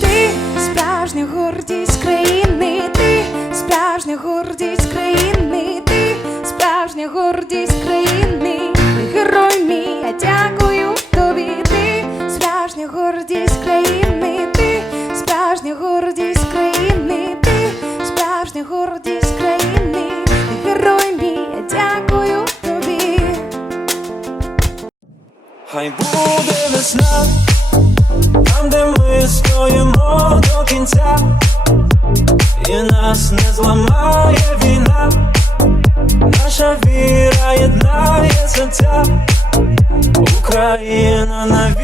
Ти справжня гордість країни, ти справжня гордість країни, ти справжня гордість країни, герой мій, я дякую тобі, ти справжня гордість країни, ти справжня гордість країни, ти справжня гордість країни, герой мій, я дякую тобі. Хай буде весна, там, де ми стоїмо до кінця, і нас не зламає війна, наша віра єднає серця, Україна навіки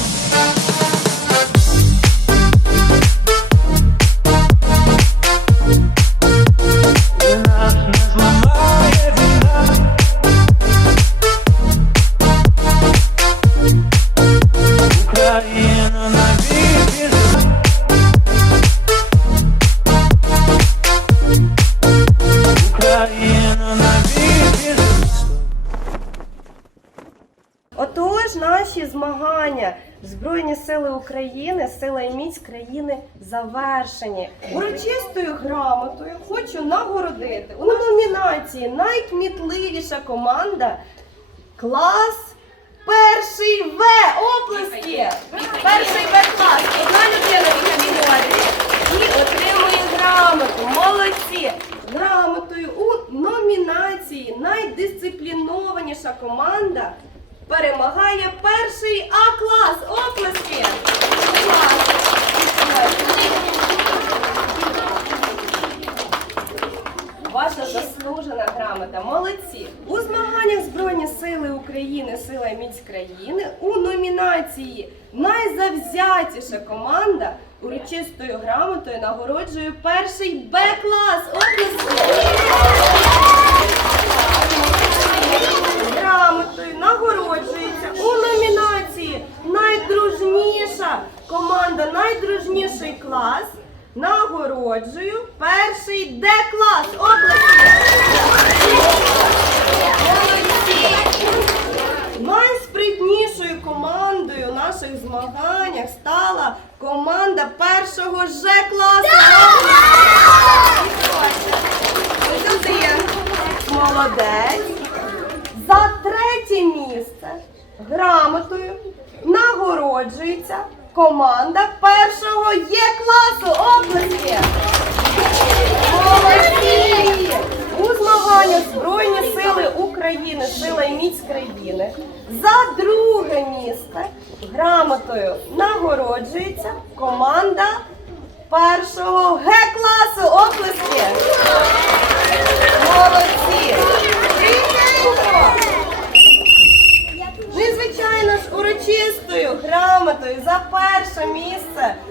Наші змагання Збройні сили України, сила і міць країни завершені. Урочистою грамотою хочу нагородити у номінації Найкмітливіша команда клас перший В. Оплески! Перший В клас. Одна людина в категорії і отримує грамоту. Молодці! Грамотою у номінації Найдисциплінованіша команда перемагає перший А-клас. Оплески! Ваша заслужена грамота. Молодці! У змаганнях Збройні Сили України, Сила міць країни у номінації Найзавзятіша команда урочистою грамотою нагороджує перший Б-клас. Оплески! Грамотою нагороджується у номінації Найдружніша команда Найдружніший клас. Нагороджую перший Д-клас. Молодці! Найспритнішою командою у наших змаганнях стала команда першого Ж-класу. Молодець. Третє місце грамотою нагороджується команда першого Є-класу. Оплески! Молодці! У змаганнях Збройні Сили України, Сила і міць країни. За друге місце грамотою нагороджується команда першого Г-класу. Оплески! Молодці! missa.